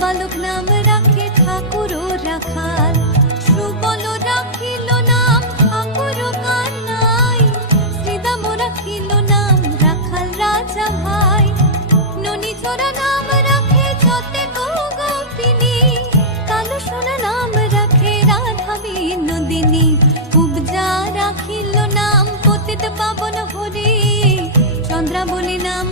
বালক নাম রাখে ঠাকুর ও রাখাল, সুবল রাখিল নাম ঠাকুর কানাই, শ্রীদাম রাখিল নাম রাখাল রাজা ভাই, ননী চোরা নাম রাখে যতে গোপিনী, কালো সোনা নাম রাখে রাধা বিনোদিনী, উপজা রাখিল নাম পতিত পাবন হরি, চন্দ্রাবলী নাম